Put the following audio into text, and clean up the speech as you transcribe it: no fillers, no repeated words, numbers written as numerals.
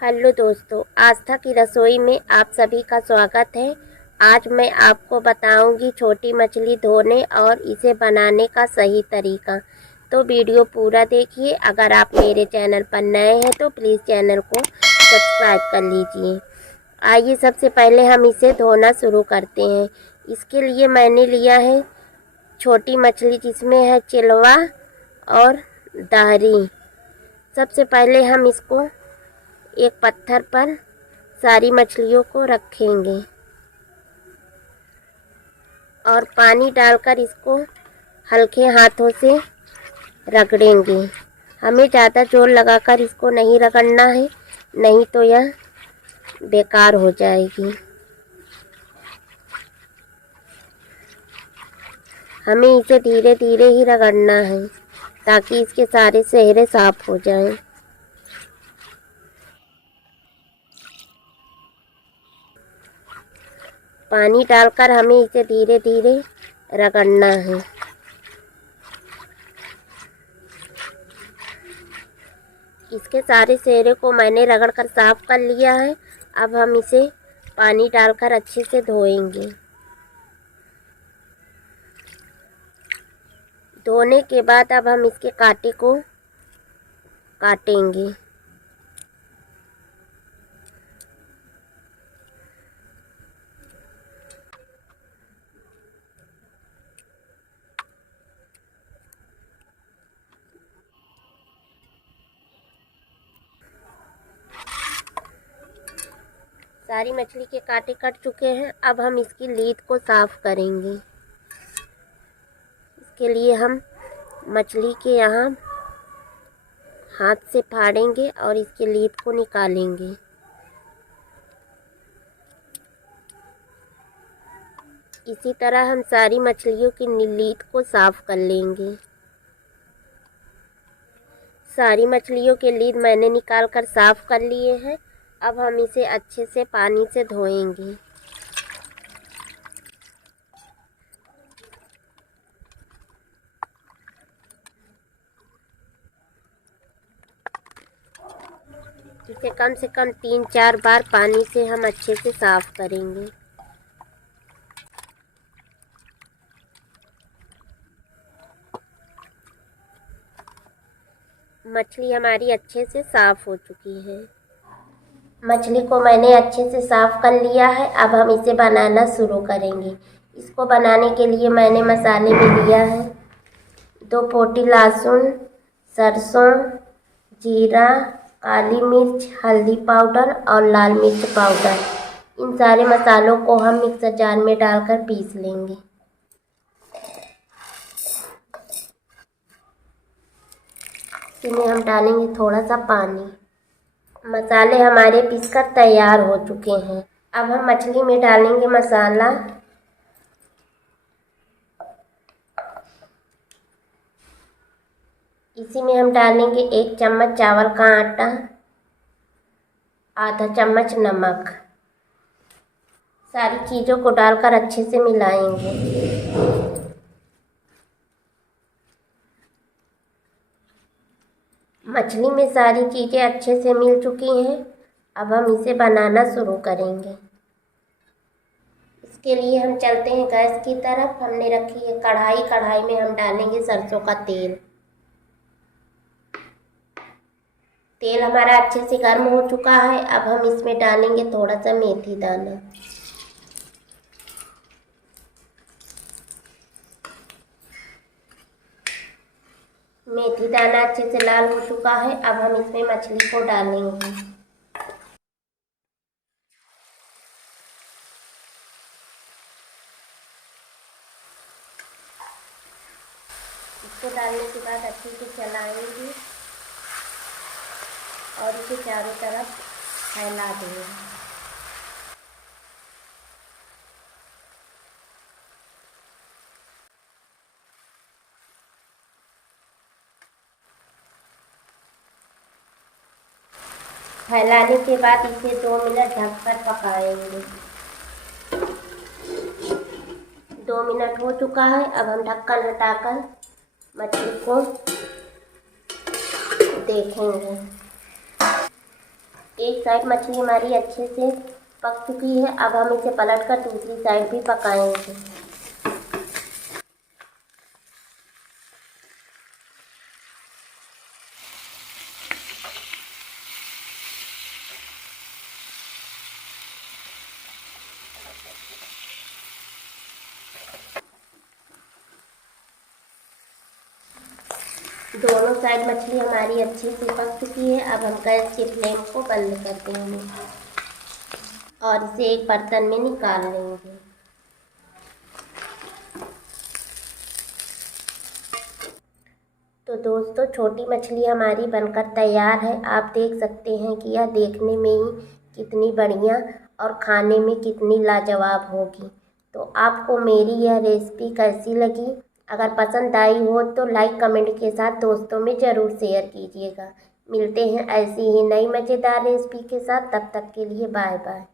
Hello दोस्तों, आस्था की रसोई में आप सभी का स्वागत है। आज मैं आपको बताऊंगी छोटी मछली धोने और इसे बनाने का सही तरीका। तो वीडियो पूरा देखिए। अगर आप मेरे चैनल पर नए हैं तो प्लीज़ चैनल को सब्सक्राइब कर लीजिए। आइए सबसे पहले हम इसे धोना शुरू करते हैं। इसके लिए मैंने लिया है छोटी मछली जिसमें है चिलवा और दाहरी। सबसे पहले हम इसको एक पत्थर पर सारी मछलियों को रखेंगे और पानी डालकर इसको हल्के हाथों से रगड़ेंगे। हमें ज़्यादा जोर लगाकर इसको नहीं रगड़ना है, नहीं तो यह बेकार हो जाएगी। हमें इसे धीरे धीरे ही रगड़ना है ताकि इसके सारे सेहरे साफ हो जाएं। पानी डालकर हमें इसे धीरे धीरे रगड़ना है। इसके सारे सेहरे को मैंने रगड़कर साफ कर लिया है। अब हम इसे पानी डालकर अच्छे से धोएंगे। धोने के बाद अब हम इसके कांटे को काटेंगे। सारी मछली के कांटे कट चुके हैं। अब हम इसकी लीद को साफ करेंगे। इसके लिए हम मछली के यहाँ हाथ से फाड़ेंगे और इसकी लीद को निकालेंगे। इसी तरह हम सारी मछलियों की लीद को साफ कर लेंगे। सारी मछलियों के लीद मैंने निकाल कर साफ कर लिए हैं। अब हम इसे अच्छे से पानी से धोएंगे। इसे कम से कम 3-4 बार पानी से हम अच्छे से साफ करेंगे। मछली हमारी अच्छे से साफ हो चुकी है। मछली को मैंने अच्छे से साफ कर लिया है। अब हम इसे बनाना शुरू करेंगे। इसको बनाने के लिए मैंने मसाले में लिया है 2 पोटी लहसुन, सरसों, जीरा, काली मिर्च, हल्दी पाउडर और लाल मिर्च पाउडर। इन सारे मसालों को हम मिक्सर जार में डालकर पीस लेंगे। इसमें हम डालेंगे थोड़ा सा पानी। मसाले हमारे पीसकर तैयार हो चुके हैं। अब हम मछली में डालेंगे मसाला। इसी में हम डालेंगे 1 चम्मच चावल का आटा, आधा चम्मच नमक। सारी चीज़ों को डालकर अच्छे से मिलाएंगे। मछली में सारी चीज़ें अच्छे से मिल चुकी हैं। अब हम इसे बनाना शुरू करेंगे। इसके लिए हम चलते हैं गैस की तरफ। हमने रखी है कढ़ाई। कढ़ाई में हम डालेंगे सरसों का तेल। तेल हमारा अच्छे से गर्म हो चुका है। अब हम इसमें डालेंगे थोड़ा सा मेथी दाना। मेथी दाना अच्छे से लाल हो चुका है। अब हम इसमें मछली को डालेंगे। इसको डालने के बाद अच्छे से चलाएंगे और इसे चारों तरफ फैला देंगे। फैलाने के बाद इसे 2 मिनट ढककर पकाएंगे। 2 मिनट हो चुका है। अब हम ढक्कन हटाकर मछली को देखेंगे। एक साइड मछली हमारी अच्छे से पक चुकी है। अब हम इसे पलटकर दूसरी साइड भी पकाएंगे। दोनों साइड मछली हमारी अच्छे से पक चुकी है। अब हम गैस की फ्लेम को बंद कर देंगे और इसे एक बर्तन में निकाल लेंगे। तो दोस्तों, छोटी मछली हमारी बनकर तैयार है। आप देख सकते हैं कि यह देखने में ही कितनी बढ़िया और खाने में कितनी लाजवाब होगी। तो आपको मेरी यह रेसिपी कैसी लगी? अगर पसंद आई हो तो लाइक कमेंट के साथ दोस्तों में ज़रूर शेयर कीजिएगा। मिलते हैं ऐसी ही नई मज़ेदार रेसिपी के साथ। तब तक के लिए बाय बाय।